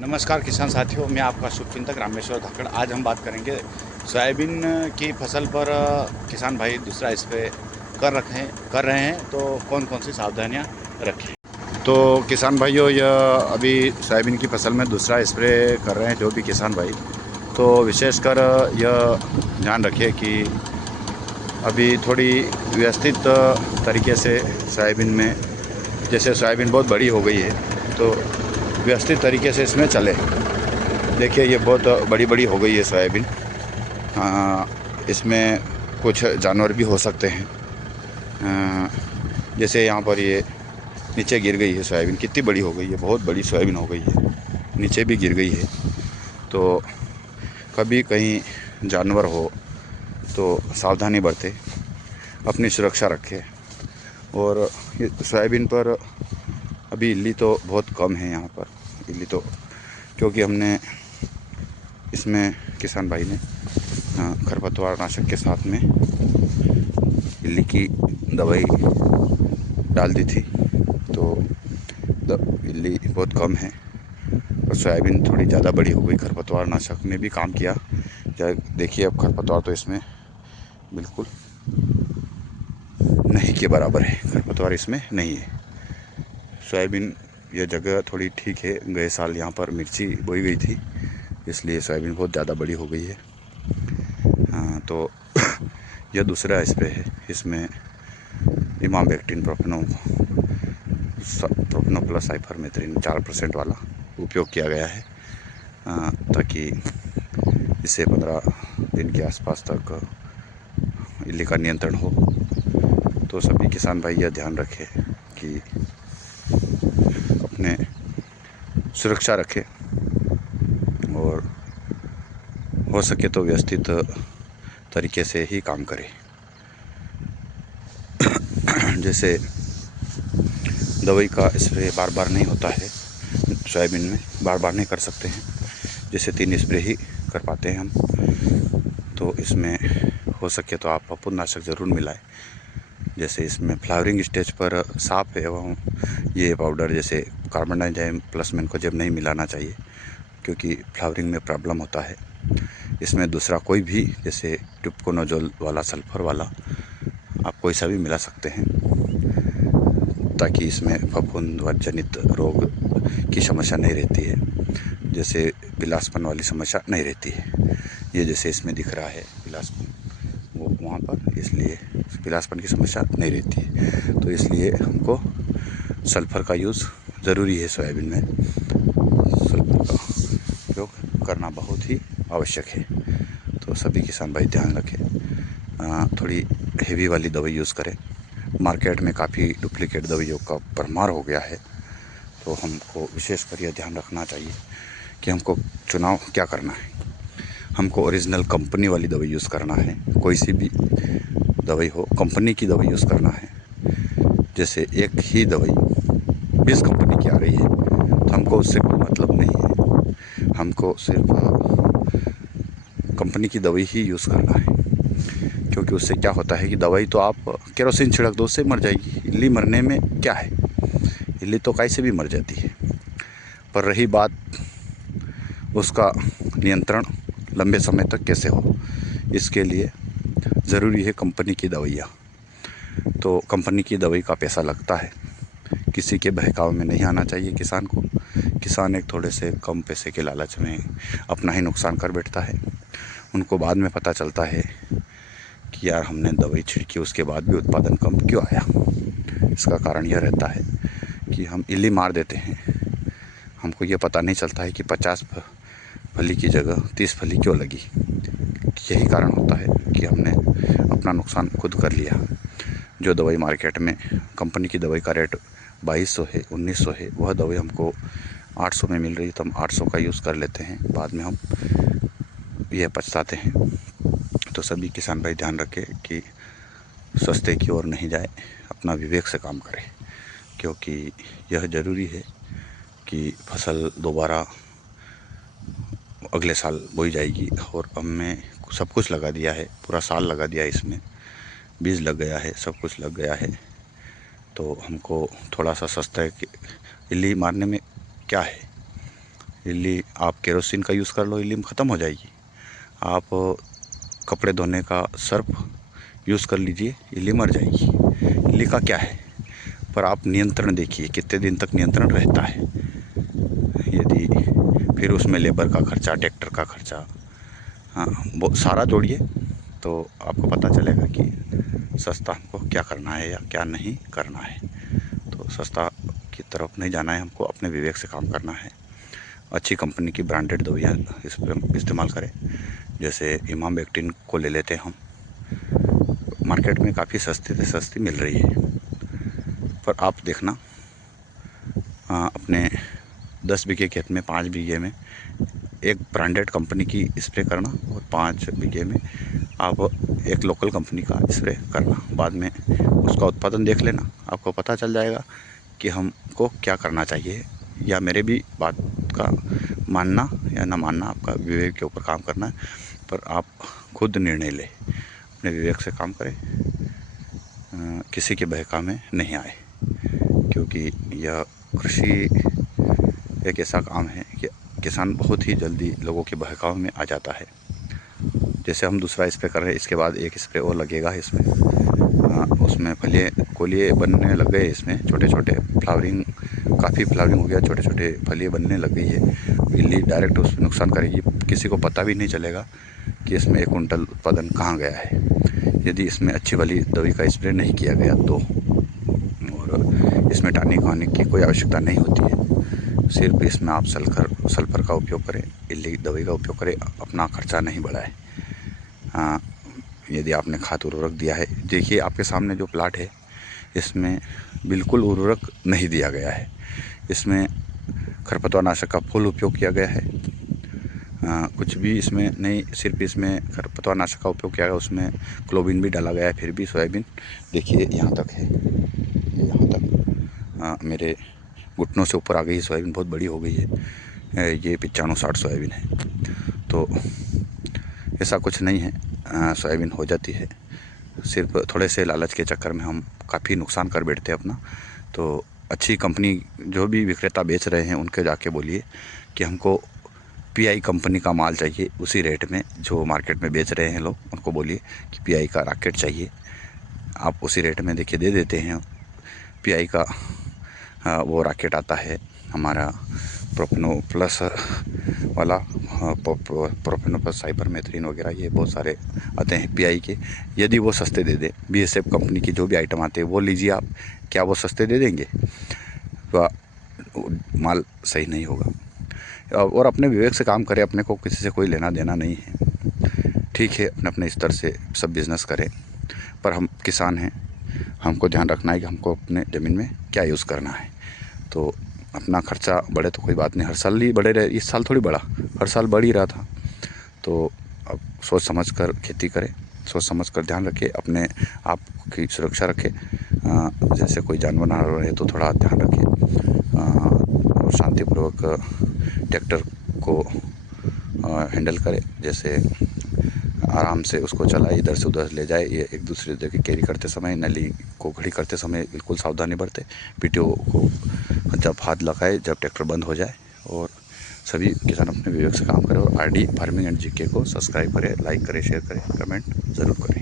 नमस्कार किसान साथियों, मैं आपका शुभचिंतक रामेश्वर धाकड़। आज हम बात करेंगे सोयाबीन की फसल पर किसान भाई दूसरा स्प्रे कर रहे हैं तो कौन कौन सी सावधानियां रखें। तो किसान भाइयों, यह अभी सोयाबीन की फसल में दूसरा स्प्रे कर रहे हैं जो भी किसान भाई, तो विशेषकर यह ध्यान रखिए कि अभी थोड़ी व्यवस्थित तरीके से सोयाबीन में, जैसे सोयाबीन बहुत बड़ी हो गई है तो व्यवस्थित तरीके से इसमें चले। देखिए ये बहुत बड़ी बड़ी हो गई है सोयाबीन। इसमें कुछ जानवर भी हो सकते हैं। जैसे यहाँ पर ये नीचे गिर गई है सोयाबीन, कितनी बड़ी हो गई है, बहुत बड़ी सोयाबीन हो गई है, नीचे भी गिर गई है। तो कभी कहीं जानवर हो तो सावधानी बरतें, अपनी सुरक्षा रखें। और सोयाबीन पर अभी इल्ली तो बहुत कम है यहाँ पर, इल्ली तो क्योंकि हमने इसमें किसान भाई ने खरपतवार नाशक के साथ में इल्ली की दवाई डाल दी थी, तो इल्ली बहुत कम है। और सोयाबीन थोड़ी ज़्यादा बड़ी हो गई, खरपतवार नाशक ने भी काम किया। देखिए अब खरपतवार तो इसमें बिल्कुल नहीं के बराबर है, खरपतवार इसमें नहीं है। सोयाबीन यह जगह थोड़ी ठीक है, गए साल यहाँ पर मिर्ची बोई गई थी, इसलिए सोयाबीन बहुत ज़्यादा बड़ी हो गई है। तो यह दूसरा स्प्रे है, इसमें इमामेक्टिन प्रोफेनो प्लस साइफरमेथ्रिन 4% वाला उपयोग किया गया है, ताकि इसे 15 दिन के आसपास तक इल्ली का नियंत्रण हो। तो सभी किसान भाई यह ध्यान रखें कि अपने सुरक्षा रखें और हो सके तो व्यवस्थित तरीके से ही काम करें। जैसे दवाई का स्प्रे बार बार नहीं होता है, सोयाबीन में बार बार नहीं कर सकते हैं, जैसे 3 स्प्रे ही कर पाते हैं हम। तो इसमें हो सके तो आप फफूंदनाशक ज़रूर मिलाएं। जैसे इसमें फ्लावरिंग स्टेज पर साफ है एवं ये पाउडर जैसे कार्बन डाइजाइम प्लस में इनको जब नहीं मिलाना चाहिए, क्योंकि फ्लावरिंग में प्रॉब्लम होता है। इसमें दूसरा कोई भी जैसे ट्यूबकोनोजोल वाला, सल्फ़र वाला आप कोई सा भी मिला सकते हैं, ताकि इसमें फफूंद जनित रोग की समस्या नहीं रहती है, जैसे पीलापन वाली समस्या नहीं रहती है। ये जैसे इसमें दिख रहा है पीलापन वो वहाँ पर, इसलिए पीलापन की समस्या नहीं रहती है। तो इसलिए हमको सल्फ़र का यूज़ ज़रूरी है सोयाबीन में, सल्फ़र का उपयोग करना बहुत ही आवश्यक है। तो सभी किसान भाई ध्यान रखें, थोड़ी हेवी वाली दवाई यूज़ करें। मार्केट में काफ़ी डुप्लीकेट दवाइयों का भरमार हो गया है, तो हमको विशेषकर यह ध्यान रखना चाहिए कि हमको चुनाव क्या करना है। हमको ओरिजिनल कंपनी वाली दवाई यूज़ करना है, कोई सी भी दवाई हो कंपनी की दवाई यूज़ करना है। जैसे एक ही दवाई 20 कंपनी की आ रही है तो हमको उससे कोई मतलब नहीं है, हमको सिर्फ कंपनी की दवाई ही यूज़ करना है। क्योंकि उससे क्या होता है कि दवाई तो आप केरोसिन छिड़क दो, उससे मर जाएगी। इल्ली मरने में क्या है, इल्ली तो कैसे भी मर जाती है। पर रही बात उसका नियंत्रण लंबे समय तक कैसे हो, इसके लिए ज़रूरी है कंपनी की दवाइयाँ। तो कंपनी की दवाई का पैसा लगता है, किसी के बहकाव में नहीं आना चाहिए किसान को। किसान एक थोड़े से कम पैसे के लालच में अपना ही नुकसान कर बैठता है। उनको बाद में पता चलता है कि यार हमने दवाई छिड़की, उसके बाद भी उत्पादन कम क्यों आया। इसका कारण यह रहता है कि हम इल्ली मार देते हैं, हमको ये पता नहीं चलता है कि 50 फली की जगह 30 फली क्यों लगी। यही कारण होता है कि हमने अपना नुकसान खुद कर लिया। जो दवाई मार्केट में कंपनी की दवाई का रेट 2200 है, 1900 है, वह दवाई हमको 800 में मिल रही तो हम 800 का यूज़ कर लेते हैं, बाद में हम यह पछताते हैं। तो सभी किसान भाई ध्यान रखें कि सस्ते की ओर नहीं जाए, अपना विवेक से काम करें, क्योंकि यह ज़रूरी है कि फसल दोबारा अगले साल बोई जाएगी। और हमने सब कुछ लगा दिया है, पूरा साल लगा दिया है, इसमें बीज लग गया है, सब कुछ लग गया है। तो हमको थोड़ा सा सस्ता है कि इल्ली मारने में क्या है, इल्ली आप केरोसिन का यूज़ कर लो, इल्ली ख़त्म हो जाएगी। आप कपड़े धोने का सर्फ यूज़ कर लीजिए, इल्ली मर जाएगी। इल्ली का क्या है, पर आप नियंत्रण देखिए कितने दिन तक नियंत्रण रहता है। यदि फिर उसमें लेबर का खर्चा, ट्रैक्टर का खर्चा, हाँ वो सारा जोड़िए तो आपको पता चलेगा कि सस्ता हमको क्या करना है या क्या नहीं करना है। तो सस्ता की तरफ नहीं जाना है, हमको अपने विवेक से काम करना है। अच्छी कंपनी की ब्रांडेड दवाइयाँ इस पर इस्तेमाल करें। जैसे इमामेक्टिन को ले लेते हैं हम, मार्केट में काफ़ी सस्ती से सस्ती मिल रही है। पर आप देखना अपने 10 बीघे खेत में 5 बीघे में एक ब्रांडेड कंपनी की स्प्रे करना और 5 बीघे में आप एक लोकल कंपनी का स्प्रे करना। बाद में उसका उत्पादन देख लेना, आपको पता चल जाएगा कि हमको क्या करना चाहिए। या मेरे भी बात का मानना या ना मानना, आपका विवेक के ऊपर काम करना है। पर आप खुद निर्णय लें, अपने विवेक से काम करें, किसी के बहका में नहीं आए। क्योंकि यह कृषि एक ऐसा काम है कि किसान बहुत ही जल्दी लोगों के बहकाव में आ जाता है। जैसे हम दूसरा स्प्रे कर रहे हैं, इसके बाद एक स्प्रे और लगेगा इसमें, उसमें फलिए कोलिए बनने लग गए, इसमें छोटे छोटे फ्लावरिंग, काफ़ी फ्लावरिंग हो गया, छोटे छोटे फलिए बनने लग गई है। इल्ली डायरेक्ट उसमें नुकसान करेगी, किसी को पता भी नहीं चलेगा कि इसमें 1 कुंटल उत्पादन कहाँ गया है, यदि इसमें अच्छी वाली दवाई का स्प्रे नहीं किया गया तो। और इसमें टॉनिक वानिक की कोई आवश्यकता नहीं होती है, सिर्फ इसमें आप सल्फर का उपयोग करें, इल्ली दवाई का उपयोग करें, अपना खर्चा नहीं बढ़ाए। हाँ, यदि आपने खाद उर्वरक दिया है, देखिए आपके सामने जो प्लाट है इसमें बिल्कुल उर्वरक नहीं दिया गया है, इसमें खरपतवारनाशक का फुल उपयोग किया गया है। कुछ भी इसमें नहीं, सिर्फ इसमें खरपतवारनाशक का उपयोग किया गया, उसमें क्लोबिन भी डाला गया है। फिर भी सोयाबीन देखिए यहाँ तक है, यहाँ तक मेरे घुटनों से ऊपर आ गई है सोयाबीन, बहुत बड़ी हो गई है। ये 95-60 सोयाबीन है। तो ऐसा कुछ नहीं है, सोयाबीन हो जाती है। सिर्फ थोड़े से लालच के चक्कर में हम काफ़ी नुकसान कर बैठते हैं अपना। तो अच्छी कंपनी जो भी विक्रेता बेच रहे हैं उनके जाके बोलिए कि हमको पीआई कंपनी का माल चाहिए, उसी रेट में जो मार्केट में बेच रहे हैं लोग, उनको बोलिए कि पीआई का रॉकेट चाहिए। आप उसी रेट में देखिए दे देते हैं। पीआई का वो रॉकेट आता है हमारा प्रोपेनो प्लस वाला, प्रोपेनो प्लस साइपरमेथ्रिन वगैरह, ये बहुत सारे आते हैं पीआई के। यदि वो सस्ते दे दें, बीएसएफ कंपनी की जो भी आइटम आते हैं वो लीजिए आप, क्या वो सस्ते दे देंगे? तो माल सही नहीं होगा। और अपने विवेक से काम करें, अपने को किसी से कोई लेना देना नहीं है। ठीक है, अपने अपने स्तर से सब बिज़नेस करें, पर हम किसान हैं, हमको ध्यान रखना है कि हमको अपने ज़मीन में क्या यूज़ करना है। तो अपना खर्चा बढ़े तो कोई बात नहीं, हर साल ही बढ़े रहे, इस साल थोड़ी बढ़ा, हर साल बढ़ ही रहा था। तो अब सोच समझ कर खेती करें, सोच समझ कर ध्यान रखें, अपने आप की सुरक्षा रखें। जैसे कोई जानवर ना रहे तो थोड़ा ध्यान रखें, शांतिपूर्वक ट्रैक्टर को हैंडल करें, जैसे आराम से उसको चलाए, इधर से उधर ले जाए। ये एक दूसरे जगह कैरी करते समय, नली को खड़ी करते समय बिल्कुल सावधानी बरते। पीटीओ को जब हाथ लगाए, जब ट्रैक्टर बंद हो जाए। और सभी किसान अपने विवेक से काम करें। और आरडी फार्मिंग एंड जीके को सब्सक्राइब करें, लाइक करें, शेयर करें, कमेंट ज़रूर करें।